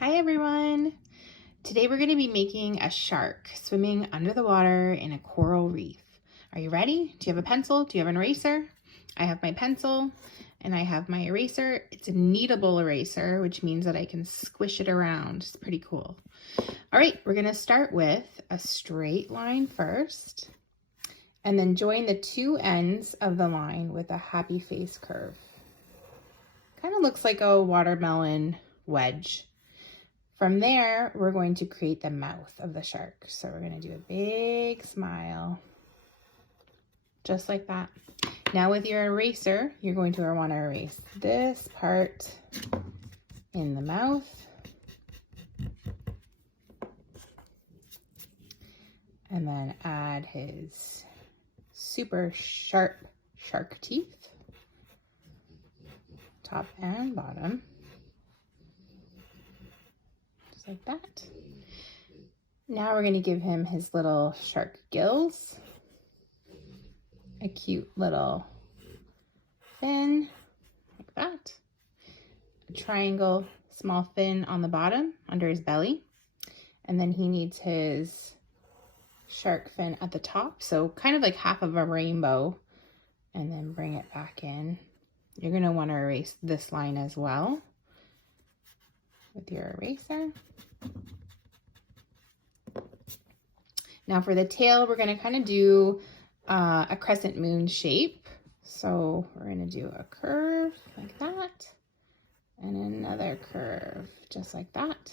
Hi everyone! Today we're going to be making a shark swimming under the water in a coral reef. Are you ready? Do you have a pencil? Do you have an eraser? I have my pencil and I have my eraser. It's a kneadable eraser, which means that I can squish it around. It's pretty cool. All right, we're going to start with a straight line first and then join the two ends of the line with a happy face curve. Kind of looks like a watermelon wedge. From there, we're going to create the mouth of the shark. So we're going to do a big smile, just like that. Now with your eraser, you're going to want to erase this part in the mouth. And then add his super sharp shark teeth, top and bottom. Like that. Now we're going to give him his little shark gills, a cute little fin like that, a triangle small fin on the bottom under his belly, and then he needs his shark fin at the top, so kind of like half of a rainbow, and then bring it back in. You're going to want to erase this line as well with your eraser. Now for the tail, we're going to kind of do a crescent moon shape. So we're going to do a curve like that and another curve just like that.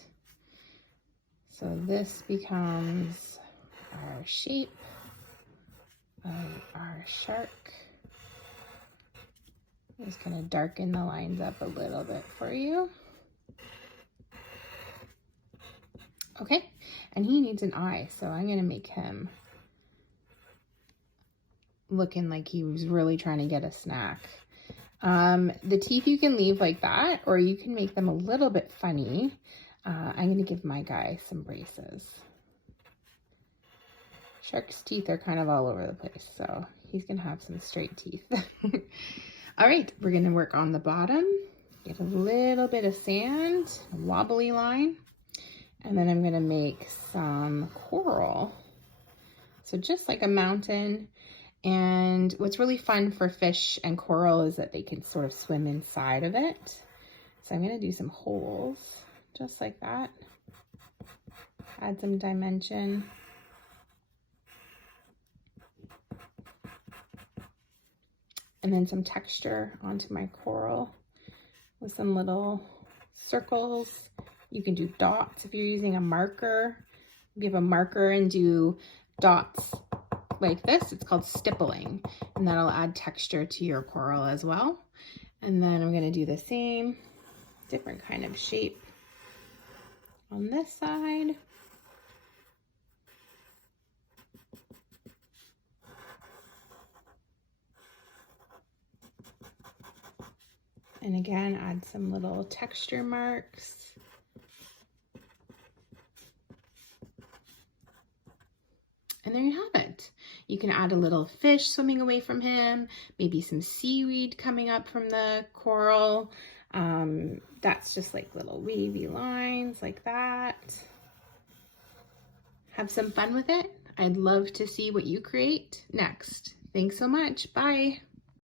So this becomes our shape of our shark. I'm just going to darken the lines up a little bit for you. Okay, and he needs an eye, so I'm going to make him looking like he was really trying to get a snack. The teeth you can leave like that, or you can make them a little bit funny. I'm going to give my guy some braces. Shark's teeth are kind of all over the place, so he's going to have some straight teeth. All right, we're going to work on the bottom. Get a little bit of sand, a wobbly line. And then I'm going to make some coral. So just like a mountain. And what's really fun for fish and coral is that they can sort of swim inside of it. So I'm going to do some holes just like that. Add some dimension. And then some texture onto my coral with some little circles. You can do dots if you're using a marker. If you have a marker and do dots like this, it's called stippling, and that'll add texture to your coral as well. And then I'm going to do the same different kind of shape on this side. And again, add some little texture marks. And there you have it. You can add a little fish swimming away from him, maybe some seaweed coming up from the coral. That's just like little wavy lines like that. Have some fun with it. I'd love to see what you create next. Thanks so much. Bye.